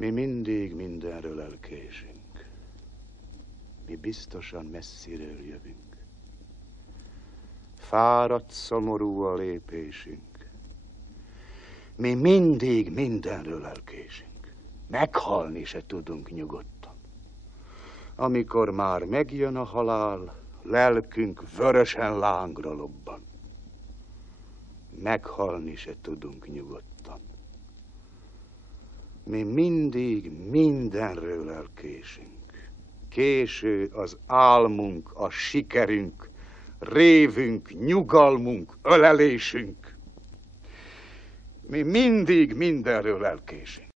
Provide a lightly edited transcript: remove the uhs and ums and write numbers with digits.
Mi mindig mindenről elkésünk. Mi biztosan messziről jövünk. Fáradt, szomorú a lépésünk. Mi mindig mindenről elkésünk. Meghalni se tudunk nyugodtan. Amikor már megjön a halál, lelkünk vörösen lángra lobban. Meghalni se tudunk nyugodtan. Mi mindig mindenről elkésünk. Késő az álmunk, a sikerünk, révünk, nyugalmunk, ölelésünk. Mi mindig mindenről elkésünk.